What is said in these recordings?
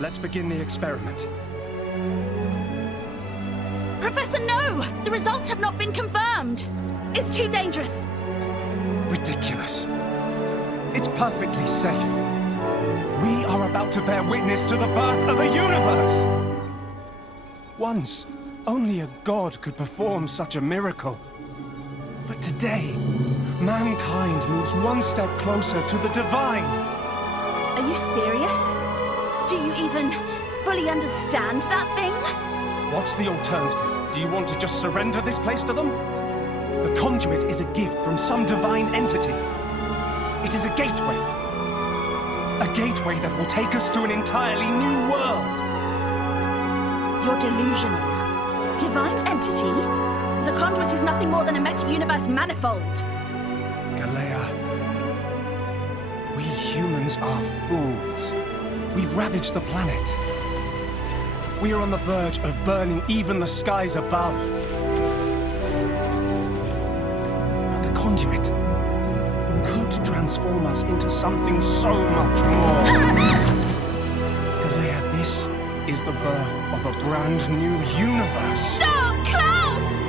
Let's begin the experiment. Professor, no! The results have not been confirmed! It's too dangerous! Ridiculous. It's perfectly safe. We are about to bear witness to the birth of a universe! Once, only a god could perform such a miracle. But today, mankind moves one step closer to the divine. Are you serious? Do you even fully understand that thing? What's the alternative? Do you want to just surrender this place to them? The conduit is a gift from some divine entity. It is a gateway. A gateway that will take us to an entirely new world. You're delusional. Divine entity? The conduit is nothing more than a meta-universe manifold. Galea, we humans are fools. We've ravaged the planet. We are on the verge of burning even the skies above. But the conduit could transform us into something so much more. Galea, this is the birth of a brand new universe. Stop, Klaus!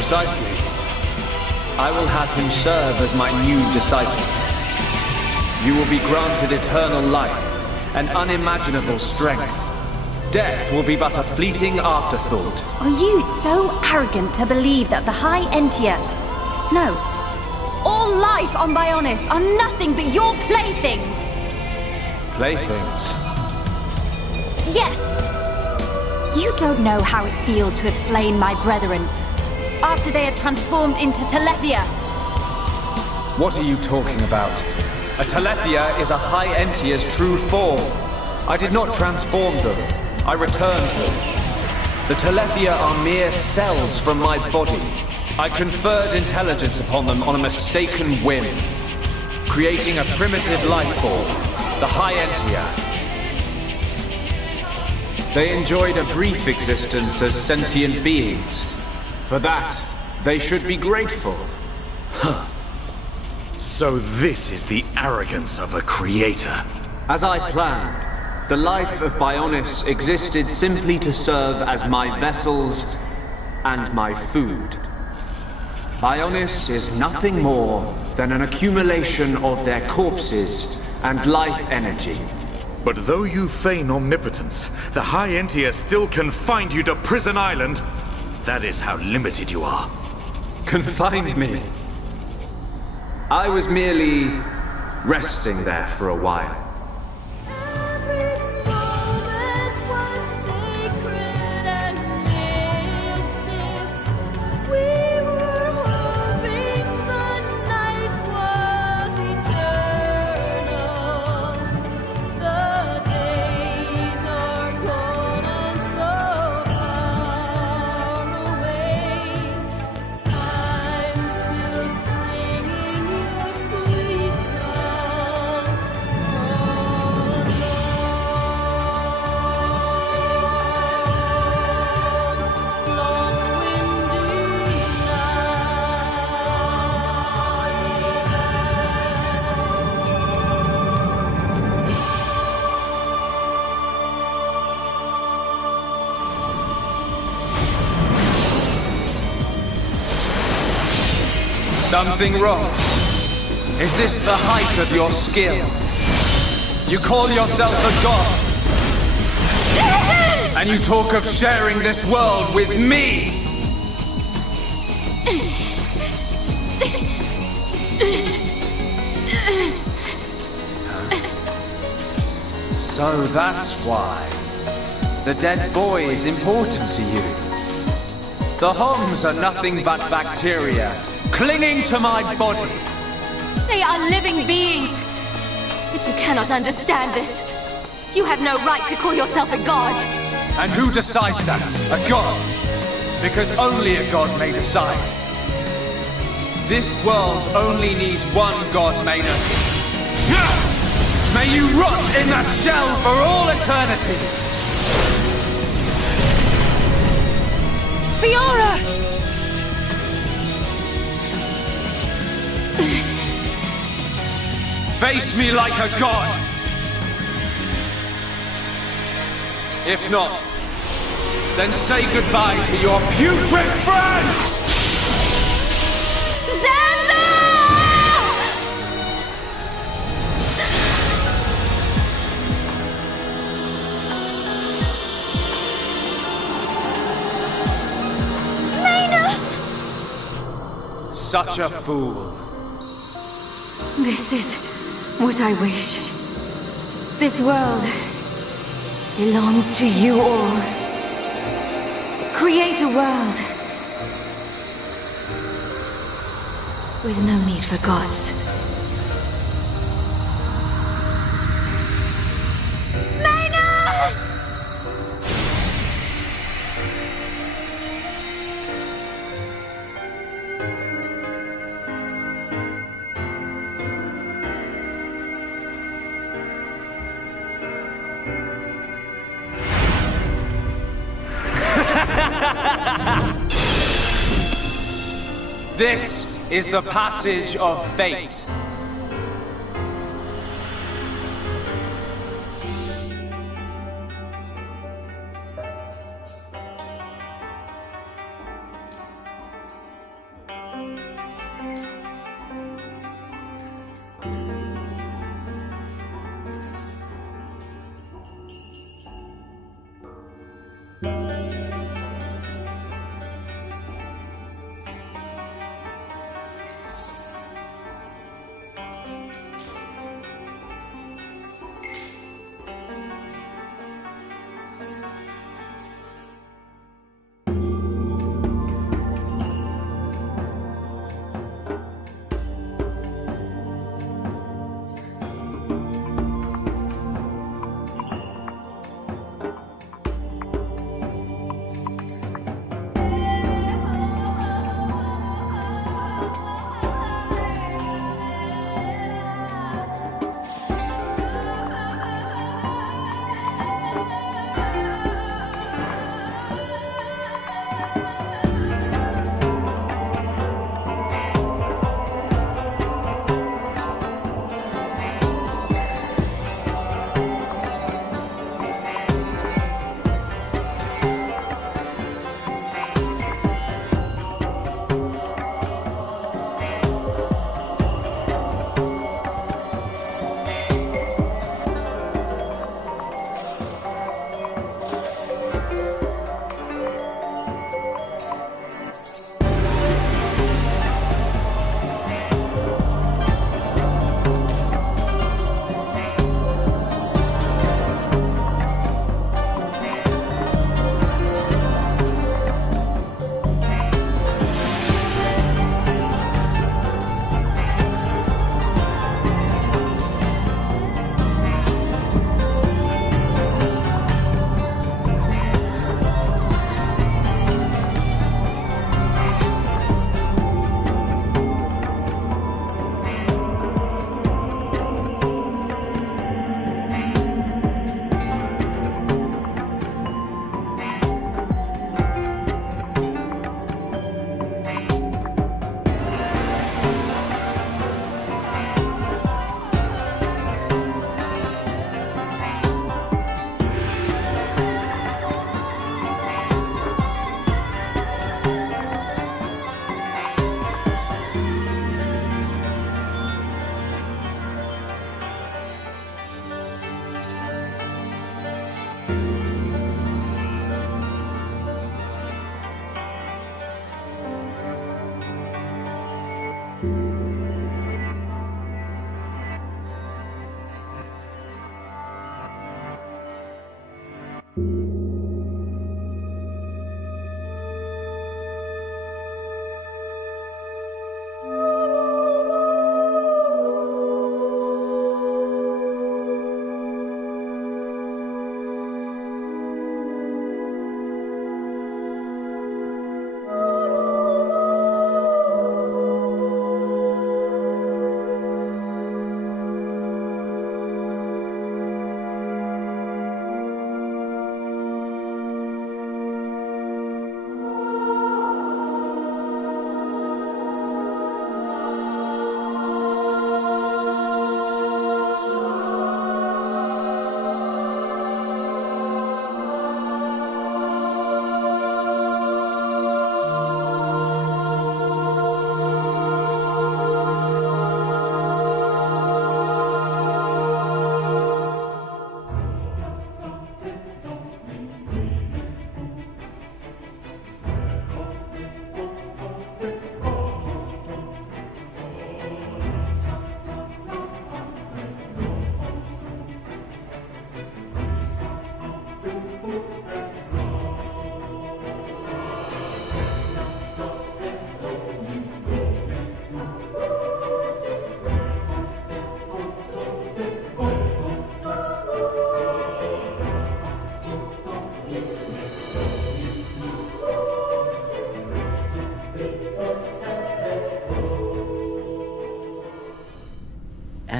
Precisely. I will have him serve as my new disciple. You will be granted eternal life and unimaginable strength. Death will be but a fleeting afterthought. Are you so arrogant to believe that the High Entia... No. All life on Bionis are nothing but your playthings! Playthings? Yes! You don't know how it feels to have slain my brethren after they are transformed into Telethia. What are you talking about? A Telethia is a High Entia's true form. I did not transform them. I returned them. The Telethia are mere cells from my body. I conferred intelligence upon them on a mistaken whim, creating a primitive life form, the High Entia. They enjoyed a brief existence as sentient beings. For that, they should be grateful. Huh. So this is the arrogance of a creator. As I planned, the life of Bionis existed simply to serve as my vessels and my food. Bionis is nothing more than an accumulation of their corpses and life energy. But though you feign omnipotence, the High Entia still confined you to Prison Island. That is how limited you are. Confined me? I was merely resting there for a while. Something wrong? Is this the height of your skill? You call yourself a god? And you talk of sharing this world with me? So that's why. The dead boy is important to you. The Homs are nothing but bacteria, clinging to my body. They are living beings! If you cannot understand this, you have no right to call yourself a god! And who decides that? A god? Because only a god may decide. This world only needs one god, Maynard. May you rot in that shell for all eternity! Fiora! Face me like a god! If not, then say goodbye to your putrid friends! Such a fool. This is what I wish. This world belongs to you all. Create a world with no need for gods. This is the passage of fate.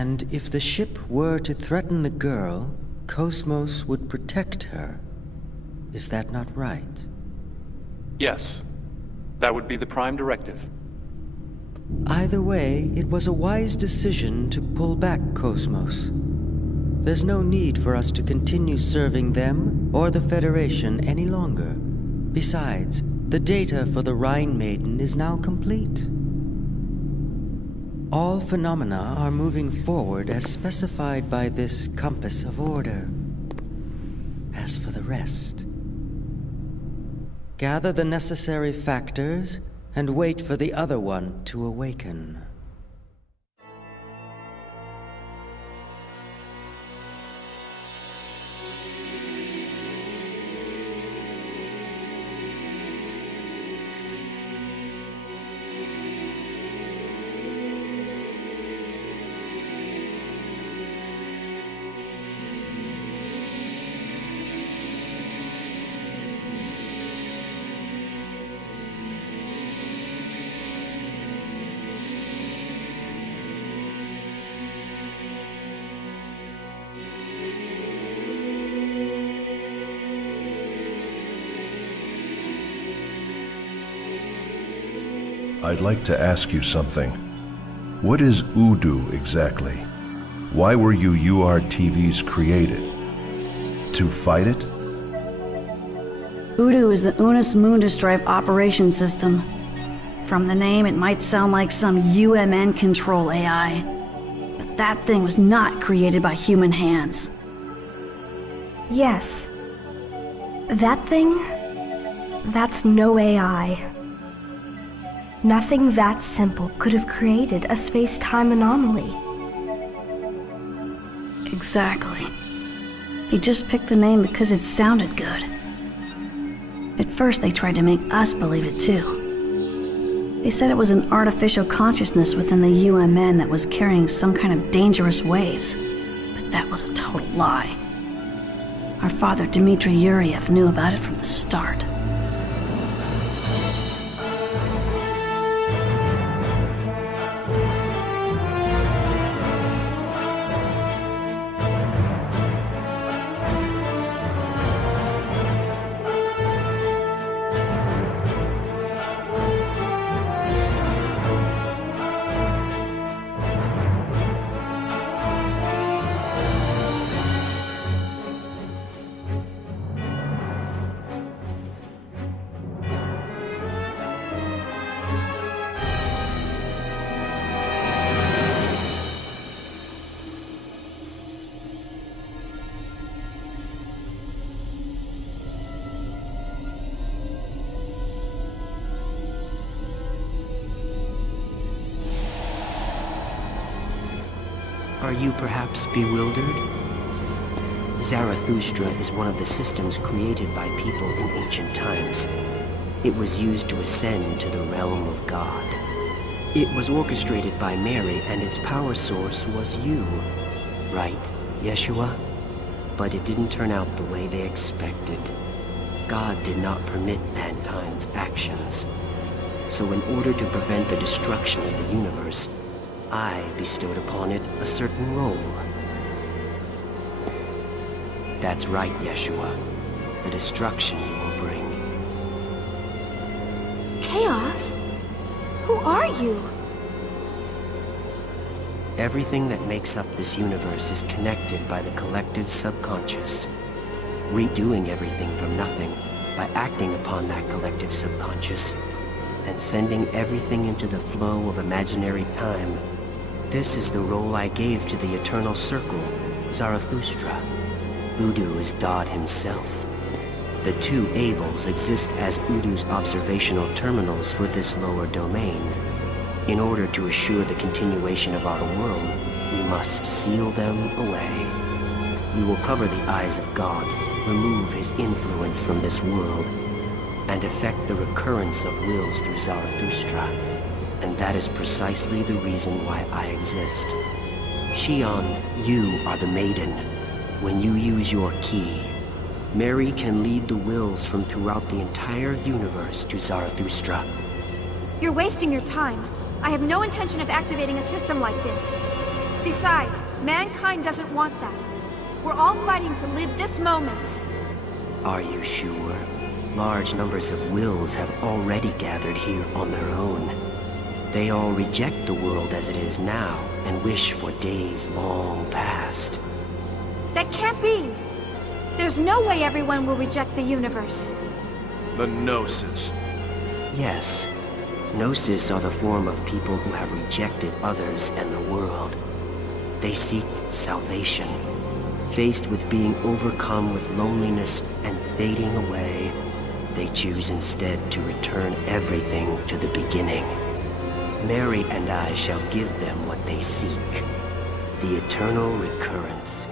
And if the ship were to threaten the girl, Cosmos would protect her. Is that not right? Yes. That would be the Prime Directive. Either way, it was a wise decision to pull back Cosmos. There's no need for us to continue serving them or the Federation any longer. Besides, the data for the Rhine Maiden is now complete. All phenomena are moving forward as specified by this compass of order. As for the rest, gather the necessary factors and wait for the other one to awaken. I'd like to ask you something. What is Udu exactly? Why were you URTVs created? To fight it? Udu is the Unus Mundus Drive Operation System. From the name, it might sound like some UMN control AI. But that thing was not created by human hands. Yes. That thing? That's no AI. Nothing that simple could have created a space-time anomaly. Exactly. He just picked the name because it sounded good. At first, they tried to make us believe it too. They said it was an artificial consciousness within the UMN that was carrying some kind of dangerous waves. But that was a total lie. Our father, Dmitry Yuriev, knew about it from the start. Are you perhaps bewildered? Zarathustra is one of the systems created by people in ancient times. It was used to ascend to the realm of God. It was orchestrated by Mary, and its power source was you. Right, Yeshua? But it didn't turn out the way they expected. God did not permit mankind's actions. So in order to prevent the destruction of the universe, I bestowed upon it a certain role. That's right, Yeshua. The destruction you will bring. Chaos? Who are you? Everything that makes up this universe is connected by the collective subconscious. Redoing everything from nothing by acting upon that collective subconscious and sending everything into the flow of imaginary time. This is the role I gave to the Eternal Circle, Zarathustra. Udu is God himself. The two Abels exist as Udu's observational terminals for this lower domain. In order to assure the continuation of our world, we must seal them away. We will cover the eyes of God, remove his influence from this world, and effect the recurrence of wills through Zarathustra. And that is precisely the reason why I exist. Shion, you are the maiden. When you use your key, Mary can lead the wills from throughout the entire universe to Zarathustra. You're wasting your time. I have no intention of activating a system like this. Besides, mankind doesn't want that. We're all fighting to live this moment. Are you sure? Large numbers of wills have already gathered here on their own. They all reject the world as it is now and wish for days long past. That can't be. There's no way everyone will reject the universe. The Gnosis. Yes. Gnosis are the form of people who have rejected others and the world. They seek salvation. Faced with being overcome with loneliness and fading away, they choose instead to return everything to the beginning. Mary and I shall give them what they seek. The eternal recurrence.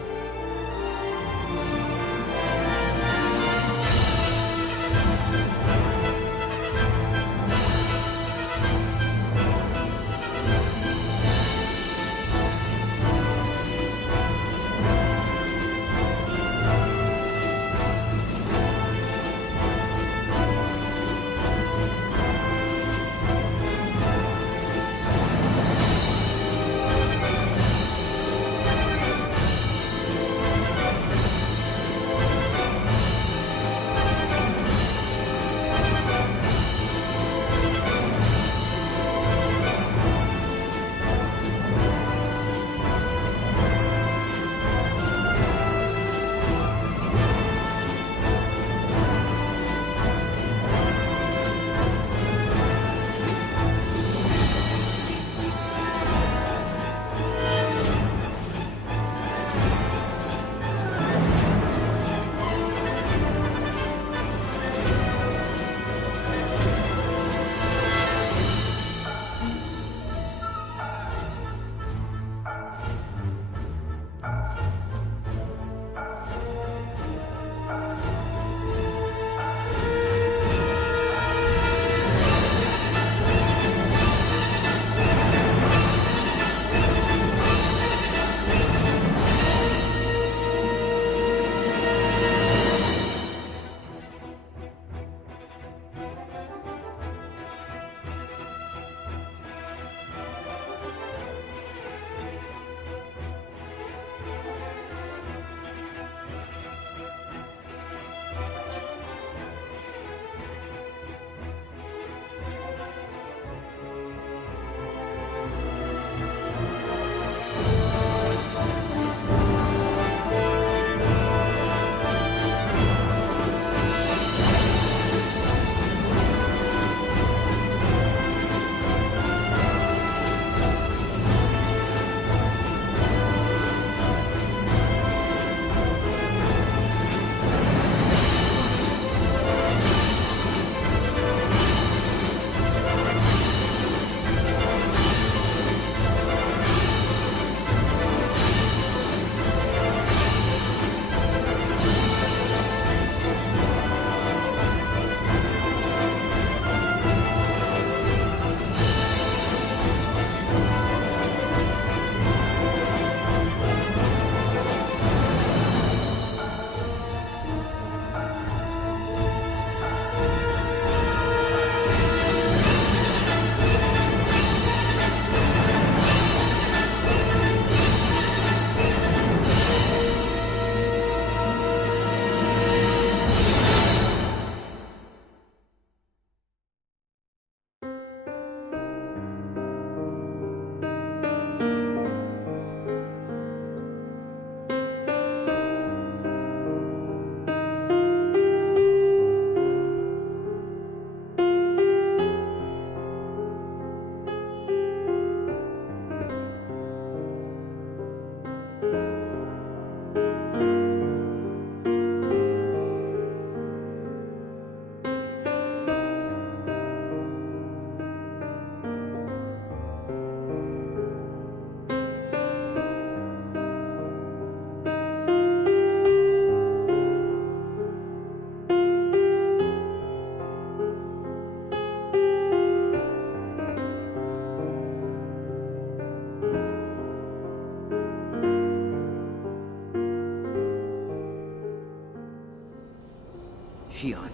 Shion,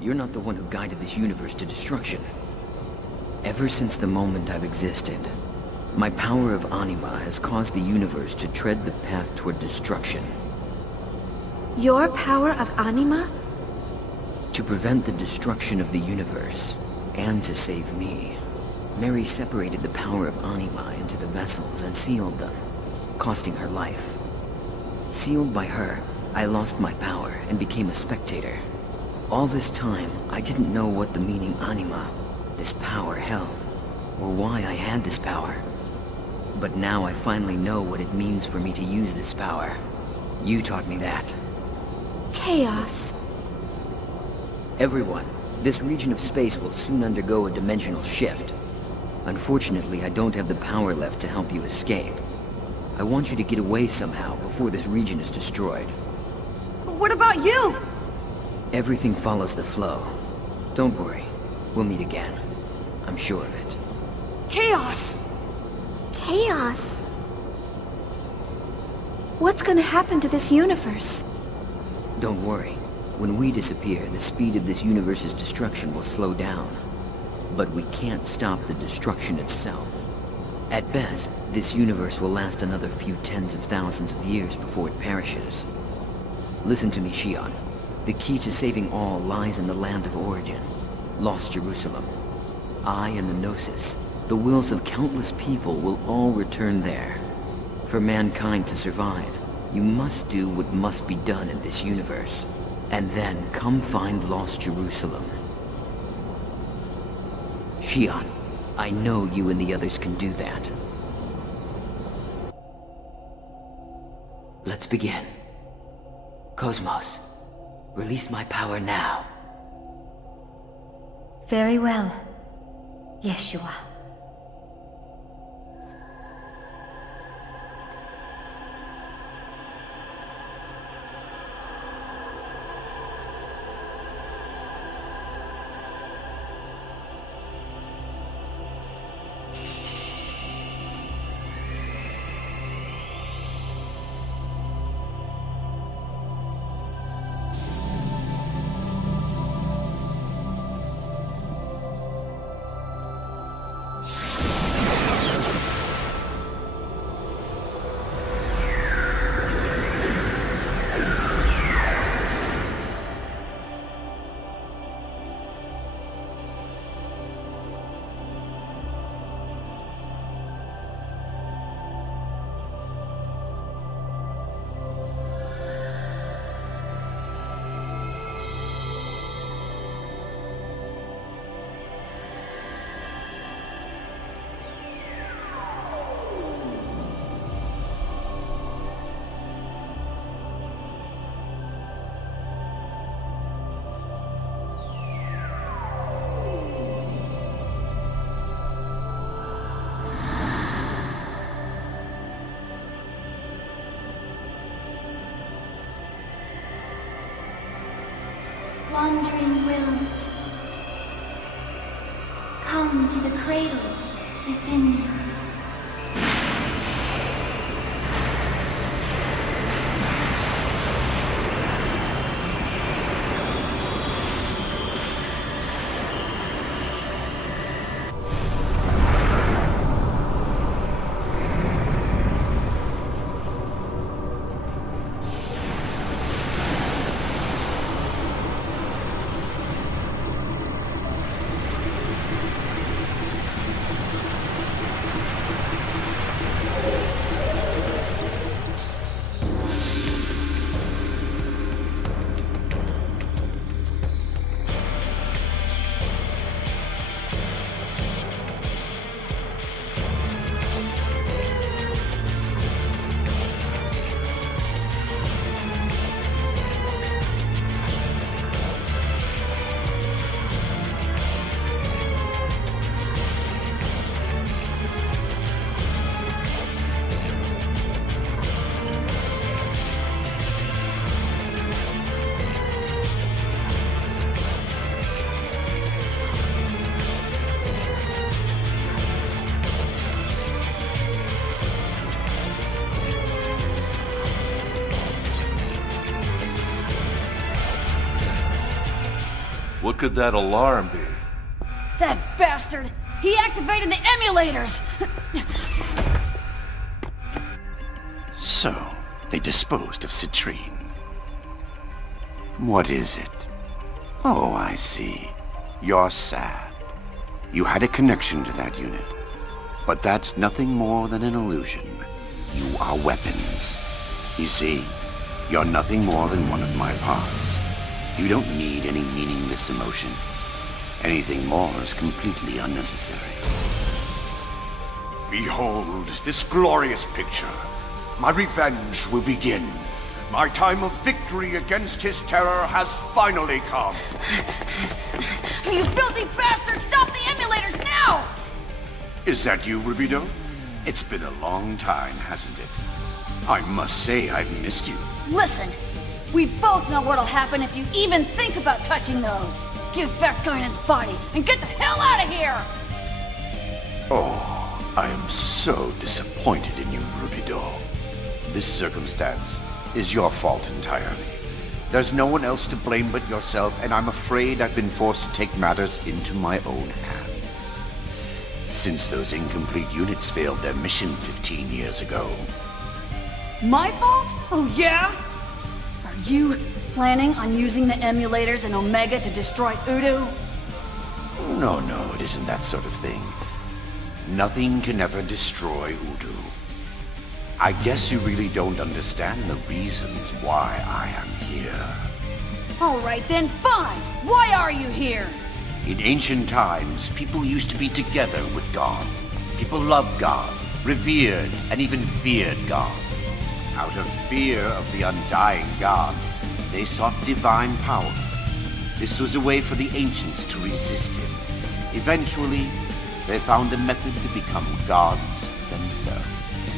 you're not the one who guided this universe to destruction. Ever since the moment I've existed, my power of Anima has caused the universe to tread the path toward destruction. Your power of Anima? To prevent the destruction of the universe, and to save me, Mary separated the power of Anima into the vessels and sealed them, costing her life. Sealed by her, I lost my power and became a spectator. All this time, I didn't know what the meaning Anima, this power, held, or why I had this power. But now I finally know what it means for me to use this power. You taught me that. Chaos. Everyone, this region of space will soon undergo a dimensional shift. Unfortunately, I don't have the power left to help you escape. I want you to get away somehow before this region is destroyed. But what about you? Everything follows the flow. Don't worry, we'll meet again. I'm sure of it. Chaos! Chaos? What's gonna happen to this universe? Don't worry. When we disappear, the speed of this universe's destruction will slow down. But we can't stop the destruction itself. At best, this universe will last another few tens of thousands of years before it perishes. Listen to me, Shion. The key to saving all lies in the land of origin, Lost Jerusalem. I and the Gnosis, the wills of countless people, will all return there. For mankind to survive, you must do what must be done in this universe. And then come find Lost Jerusalem. Shion, I know you and the others can do that. Let's begin. Cosmos, release my power now. Very well, Yeshua. Wandering wills, come to the cradle within you. What could that alarm be? That bastard! He activated the emulators! So, they disposed of Citrine. What is it? Oh, I see. You're sad. You had a connection to that unit. But that's nothing more than an illusion. You are weapons. You see, you're nothing more than one of my parts. You don't need any meaningless emotions. Anything more is completely unnecessary. Behold this glorious picture. My revenge will begin. My time of victory against his terror has finally come. You filthy bastard! Stop the emulators now! Is that you, Rubido? It's been a long time, hasn't it? I must say I've missed you. Listen, we both know what'll happen if you even think about touching those. Give back Guinan's body and get the hell out of here! Oh, I am so disappointed in you, Rubido. This circumstance is your fault entirely. There's no one else to blame but yourself, and I'm afraid I've been forced to take matters into my own hands. Since those incomplete units failed their mission 15 years ago. My fault? Oh yeah? Are you planning on using the emulators in Omega to destroy Udo? No, it isn't that sort of thing. Nothing can ever destroy Udo. I guess you really don't understand the reasons why I am here. Alright then, fine! Why are you here? In ancient times, people used to be together with God. People loved God, revered, and even feared God. Out of fear of the undying God, they sought divine power. This was a way for the ancients to resist him. Eventually, they found a method to become gods themselves.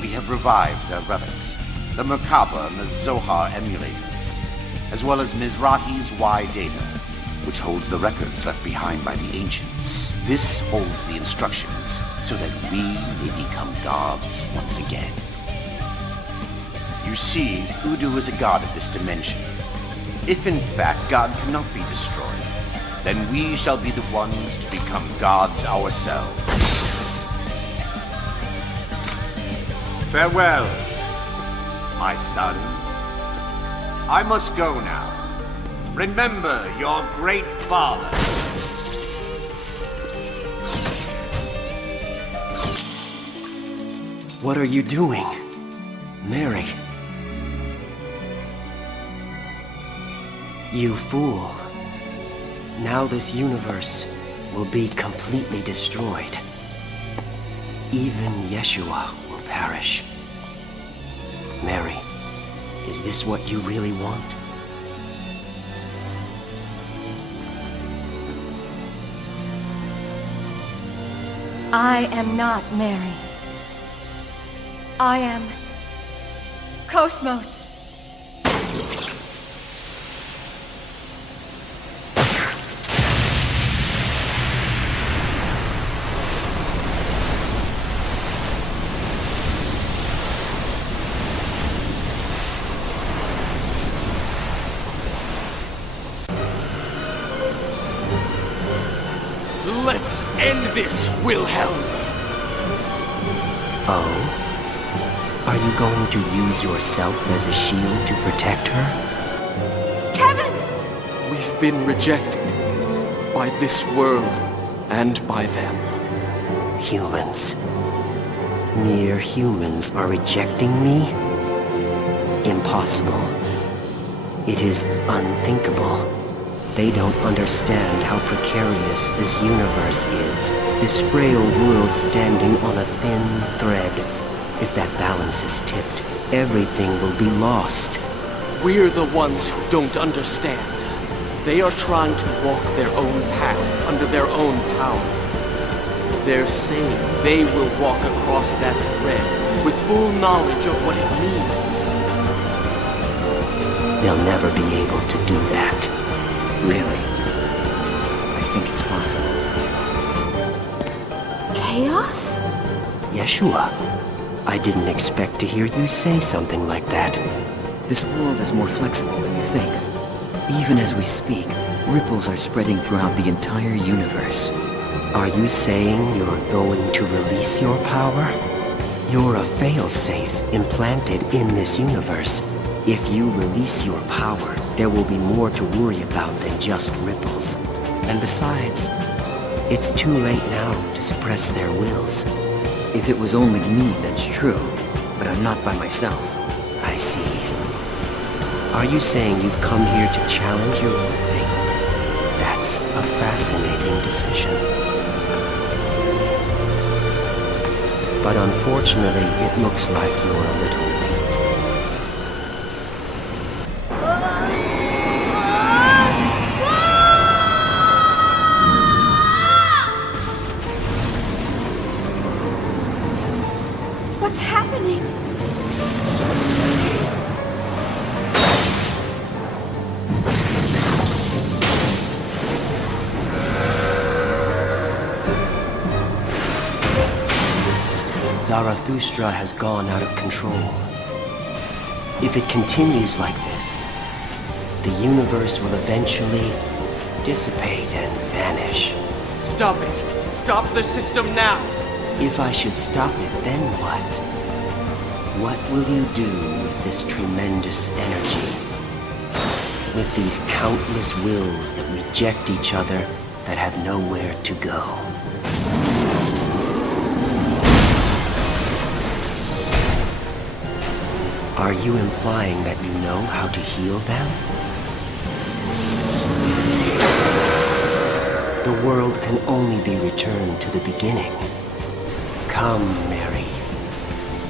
We have revived their relics, the Merkaba and the Zohar emulators, as well as Mizrahi's Y-Data, which holds the records left behind by the ancients. This holds the instructions so that we may become gods once again. You see, Udo is a god of this dimension. If in fact God cannot be destroyed, then we shall be the ones to become gods ourselves. Farewell, my son. I must go now. Remember your great father. What are you doing? Mary. You fool. Now this universe will be completely destroyed. Even Yeshua will perish. Mary, is this what you really want? I am not Mary. I am Cosmos. Let's end this, Wilhelm! Oh? Are you going to use yourself as a shield to protect her? Kevin! We've been rejected. By this world, and by them. Humans. Mere humans are rejecting me? Impossible. It is unthinkable. They don't understand how precarious this universe is. This frail world standing on a thin thread. If that balance is tipped, everything will be lost. We're the ones who don't understand. They are trying to walk their own path under their own power. They're saying they will walk across that thread with full knowledge of what it means. They'll never be able to do that. Really? I think it's possible. Chaos? Yeshua, I didn't expect to hear you say something like that. This world is more flexible than you think. Even as we speak, Ripples are spreading throughout the entire universe. Are you saying you're going to release your power? You're a failsafe implanted in this universe. If you release your power, there will be more to worry about than just ripples. And besides, it's too late now to suppress their wills. If it was only me, that's true. But I'm not by myself. I see. Are you saying you've come here to challenge your own fate? That's a fascinating decision. But unfortunately, it looks like you're a little late. What's happening? Zarathustra has gone out of control. If it continues like this, the universe will eventually dissipate and vanish. Stop it! Stop the system now! If I should stop it, then what? What will you do with this tremendous energy? With these countless wills that reject each other, that have nowhere to go? Are you implying that you know how to heal them? The world can only be returned to the beginning. Come, Mary.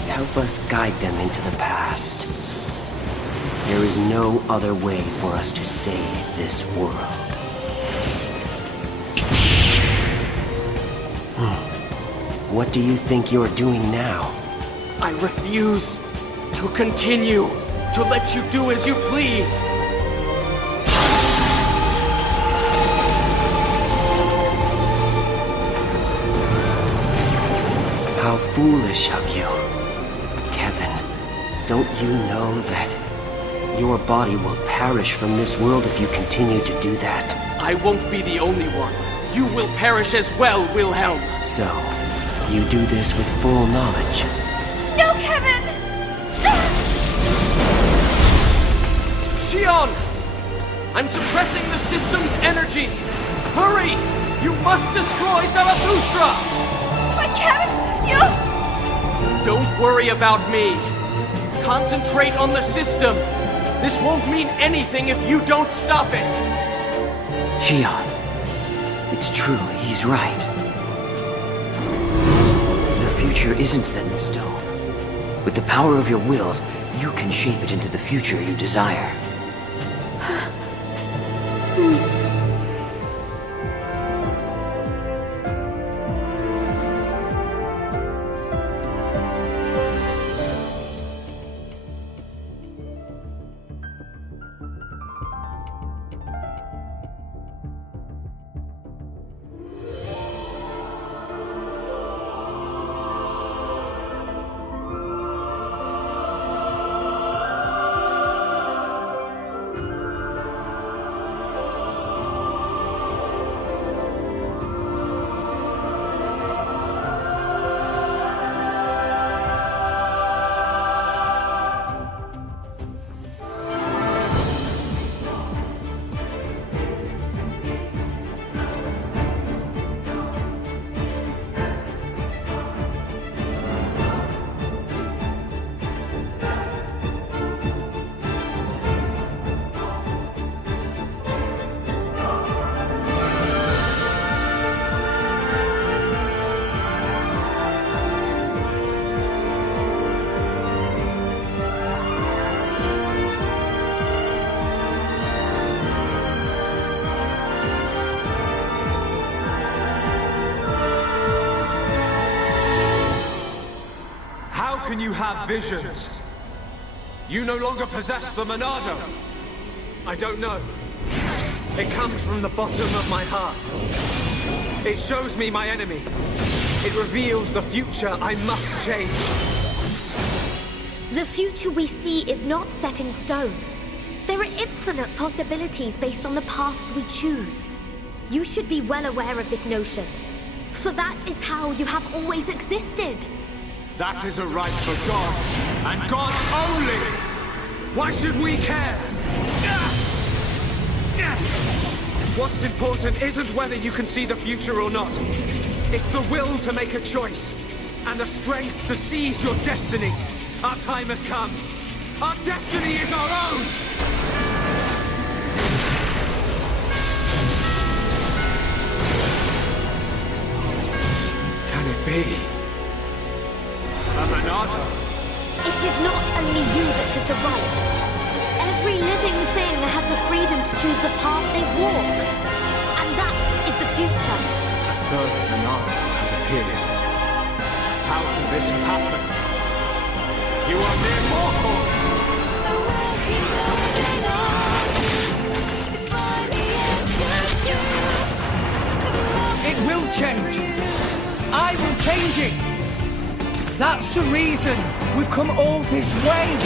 Help us guide them into the past. There is no other way for us to save this world. What do you think you're doing now? I refuse to continue to let you do as you please. How foolish of you. Kevin, don't you know that your body will perish from this world if you continue to do that? I won't be the only one. You will perish as well, Wilhelm. So, you do this with full knowledge. No, Kevin! Shion! I'm suppressing the system's energy! Hurry! You must destroy Zarathustra! But Kevin, you... Don't worry about me. Concentrate on the system. This won't mean anything if you don't stop it. Shion. It's true, he's right. The future isn't set in stone. With the power of your wills, you can shape it into the future you desire. Can you have visions? You no longer possess the Monado. I don't know. It comes from the bottom of my heart. It shows me my enemy. It reveals the future I must change. The future we see is not set in stone. There are infinite possibilities based on the paths we choose. You should be well aware of this notion, for that is how you have always existed. That is a right for gods, and gods only! Why should we care? What's important isn't whether you can see the future or not. It's the will to make a choice, and the strength to seize your destiny. Our time has come. Our destiny is our own! Can it be? It is not only you that has the right. Every living thing has the freedom to choose the path they walk. And that is the future. A third Anima has appeared. How can this have happened? You are mere mortals! It will change! I will change it! That's the reason we've come all this way!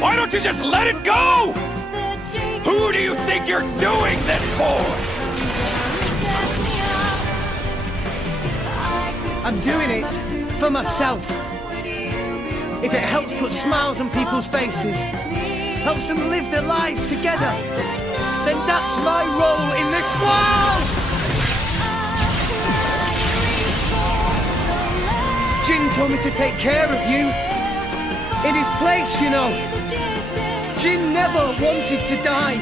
Why don't you just let it go? Who do you think you're doing this for? I'm doing it for myself. If it helps put smiles on people's faces, helps them live their lives together, then that's my role in this world! Jin told me to take care of you. In his place, you know. Jin never wanted to die.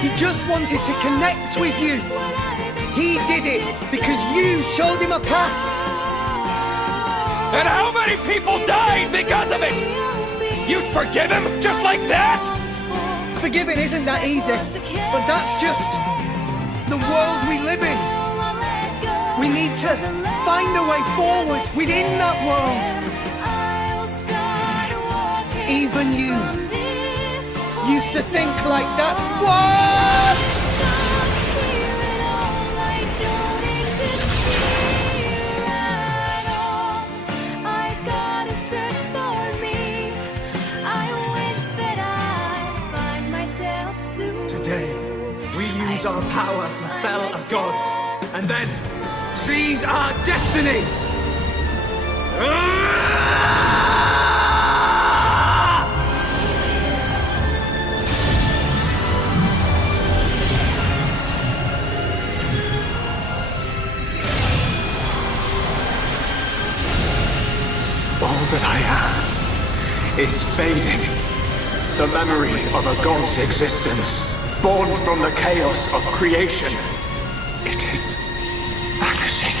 He just wanted to connect with you. He did it because you showed him a path. And how many people died because of it? You'd forgive him just like that? Forgiving isn't that easy, but that's just the world we live in. We need to find a way forward within that world. Even you used to think like that. What? Our power to fell a god, and then seize our destiny! All that I am is fading. The memory of a god's existence. Born from the chaos of creation, it is vanishing.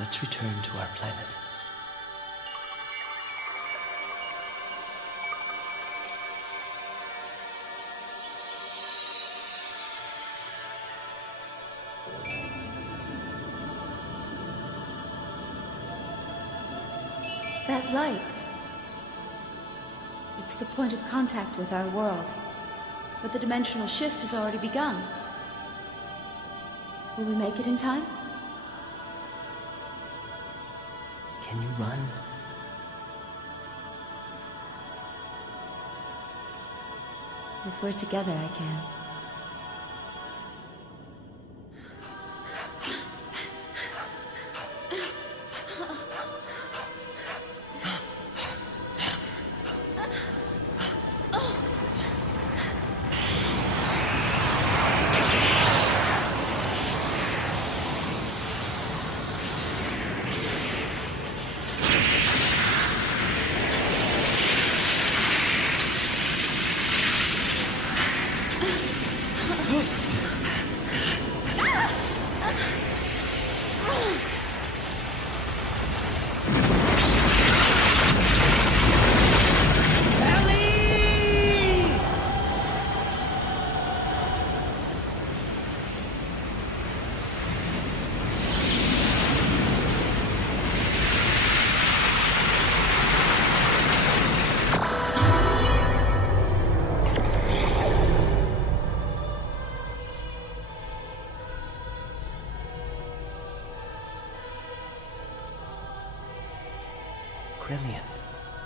Let's return to our planet. That light. It's the point of contact with our world. But the dimensional shift has already begun. Will we make it in time? Can you run? If we're together, I can.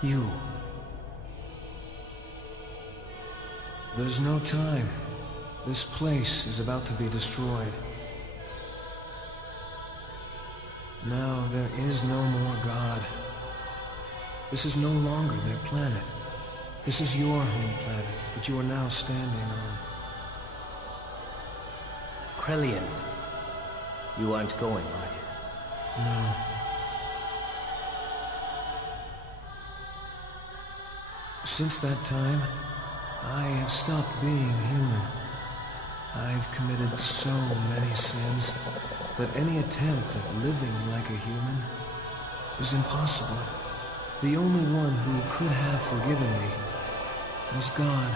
You. There's no time. This place is about to be destroyed. Now there is no more God. This is no longer their planet. This is your home planet that you are now standing on. Krelian, you aren't going, are you? No. Since that time, I have stopped being human. I've committed so many sins that any attempt at living like a human is impossible. The only one who could have forgiven me was God.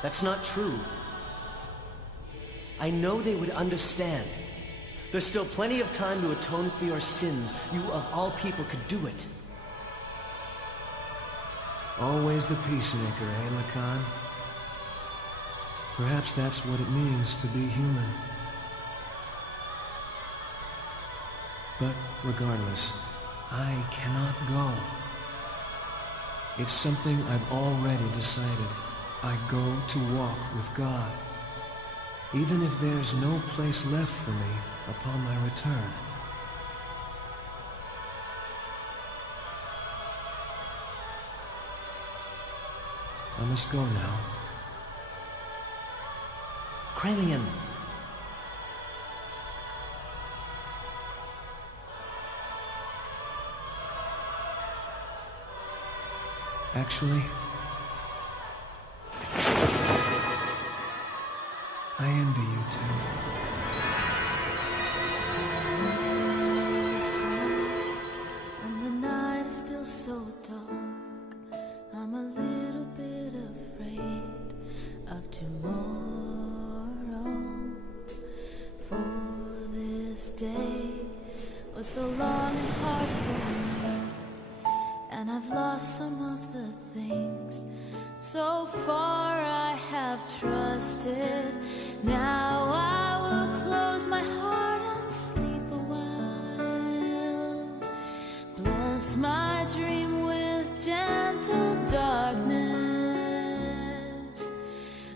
That's not true. I know they would understand. There's still plenty of time to atone for your sins. You, of all people, could do it. Always the peacemaker, eh, Lacan? Perhaps that's what it means to be human. But regardless, I cannot go. It's something I've already decided. I go to walk with God, even if there's no place left for me upon my return. I must go now. Krelian! Actually, I envy you too. And the night is still so dark. I'm a little bit afraid of tomorrow. For this day was so long and hard for me, and I've lost some of the things so far I have trusted. Now I will close my heart and sleep a while. Bless my dream with gentle darkness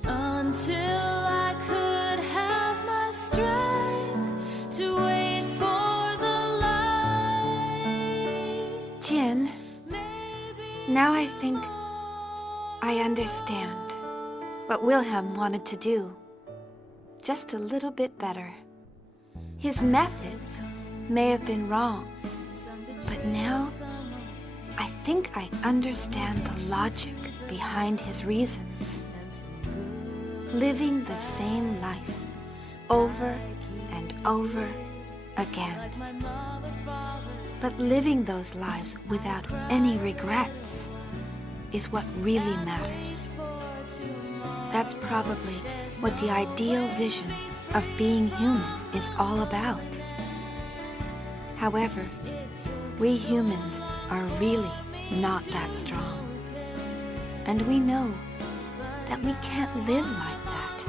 until I could have my strength to wait for the light. Jin, now I think I understand what Wilhelm wanted to do. Just a little bit better. His methods may have been wrong, but now I think I understand the logic behind his reasons. living the same life over and over again. But living those lives without any regrets is what really matters. That's probably what the ideal vision of being human is all about. However, we humans are really not that strong. And we know that we can't live like that.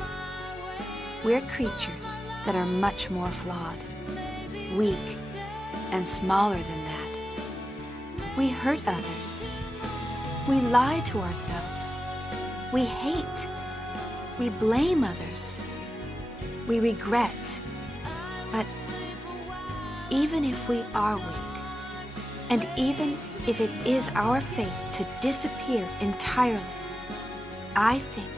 We're creatures that are much more flawed, weak, and smaller than that. We hurt others. We lie to ourselves. We hate. We blame others. We regret. But even if we are weak, and even if it is our fate to disappear entirely, I think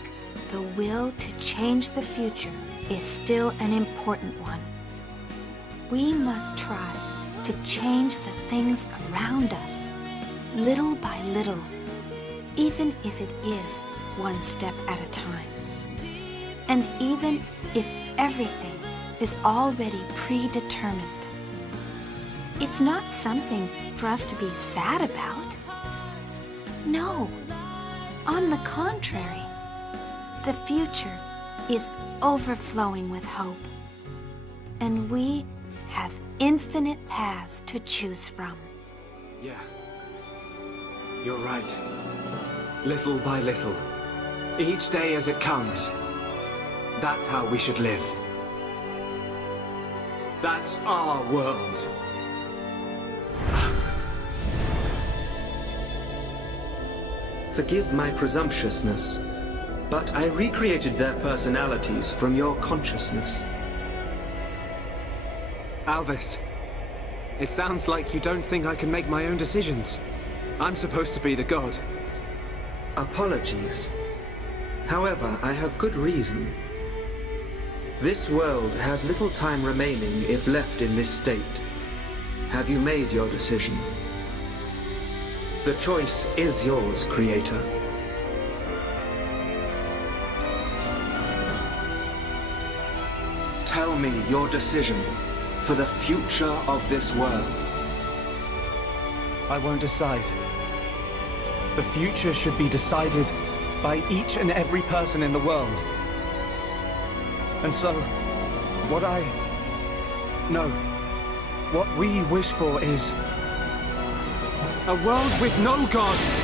the will to change the future is still an important one. We must try to change the things around us, little by little, even if it is one step at a time. And even if everything is already predetermined. It's not something for us to be sad about. No, on the contrary, the future is overflowing with hope. And we have infinite paths to choose from. Yeah. You're right. Little by little. Each day as it comes. That's how we should live. That's our world. Forgive my presumptuousness, but I recreated their personalities from your consciousness. Alvis, it sounds like you don't think I can make my own decisions. I'm supposed to be the god. Apologies. However, I have good reason. This world has little time remaining if left in this state. Have you made your decision? The choice is yours, Creator. Tell me your decision for the future of this world. I won't decide. The future should be decided by each and every person in the world. And so, what we wish for is a world with no gods!